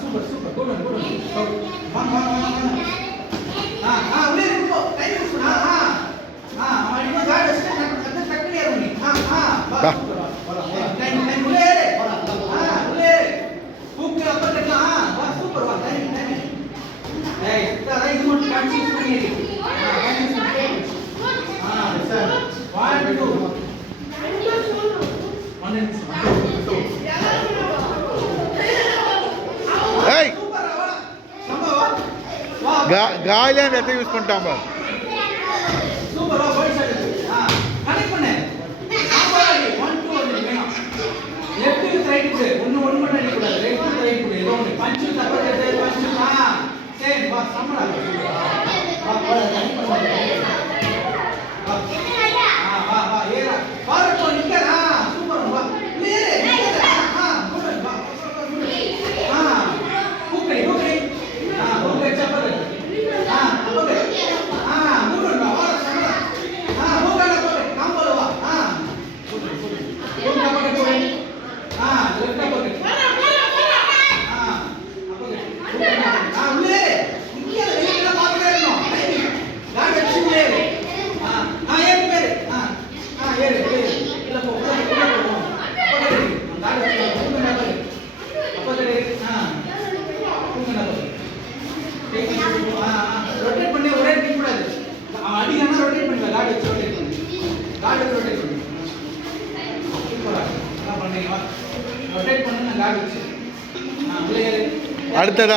Super super good good வாங்க உள்ளே இருக்கோ டைம் யூஸ் பண்ணா அவன் இன்னும் கார்டு வச்சு டக்குனு ஏறுங்க வா டைம் உள்ளே உள்ளே கூப்பிட்டு அப்ப கேட்கலாம் வா சூப்பர் வா டைம் ஏய் இது மட்டும் கன்ஃபியூஸ் பண்ணிடு சார் 1 2 காலியாக எதை யூஸ் பண்ணிட்டான் பார். சூப்பரா பாடி ஷாட். கனெக்ட் பண்ணு. சாப்பாடு 1 2 வந்து வேணும். லெஃப்ட் டு ரைட் டு ஒன்னு மட்டும் அடிக்க கூடாது. ரைட் டு ரைட் டு ஏதோ ஒன்னு பஞ்ச் தப்பறது பஞ்ச் சேம் வா சமரா. வா கனெக்ட் பண்ணு. வா ஏறா. பாரு போ நிக்கறா. சூப்பர் வா. ஏறு நிக்கறா. குட் வா. கூக்கடி கூக்கடி. Okay super. रोटेट பண்ணி ஒரே நிக்க கூடாது அவன் அடிக்கனா ரொட்டேட் பண்ணல கார்டு வச்சு ரொட்டேட் பண்ணு கார்டு வச்சு ரொட்டேட் பண்ணு சூப்பரா என்ன பண்றீங்க ரொட்டேட் பண்ணு நான் கார்டு வச்சு உள்ளே அடுத்ததா